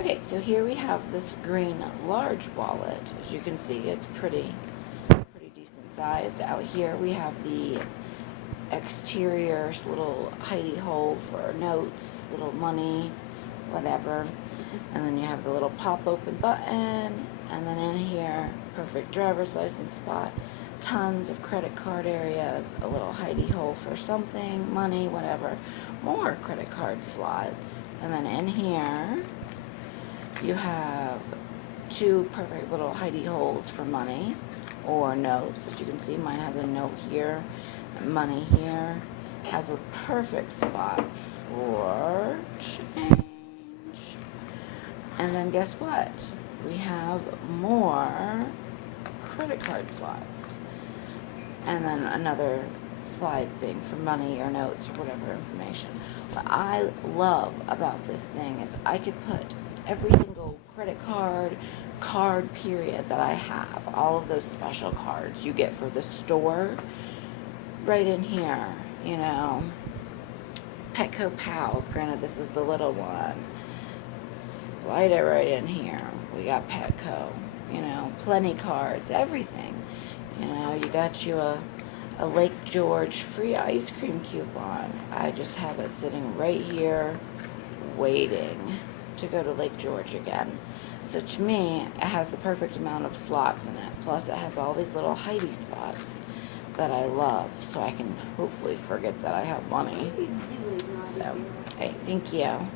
Okay, so here we have this green large wallet. As you can see, it's pretty decent sized. Out here we have the exterior little hidey hole for notes, little money, whatever. And then you have the little pop open button. And then in here, perfect driver's license spot. Tons of credit card areas, a little hidey hole for something, money, whatever. More credit card slots. And then in here, you have two perfect little hidey holes for money or notes. As you can see, mine has a note here, money here. Has a perfect spot for change. And then guess what? We have more credit card slots. And then another slide thing for money or notes or whatever information. What I love about this thing is I could put every single credit card period that I have, all of those special cards you get for the store, right in here. You know, Petco Pals, granted this is the little one. Slide it right in here. We got Petco, you know, plenty cards, everything. You know, you got you a Lake George free ice cream coupon. I just have it sitting right here waiting to go to Lake George again. So to me, it has the perfect amount of slots in it. Plus it has all these little hidey spots that I love, so I can hopefully forget that I have money. So, hey, thank you.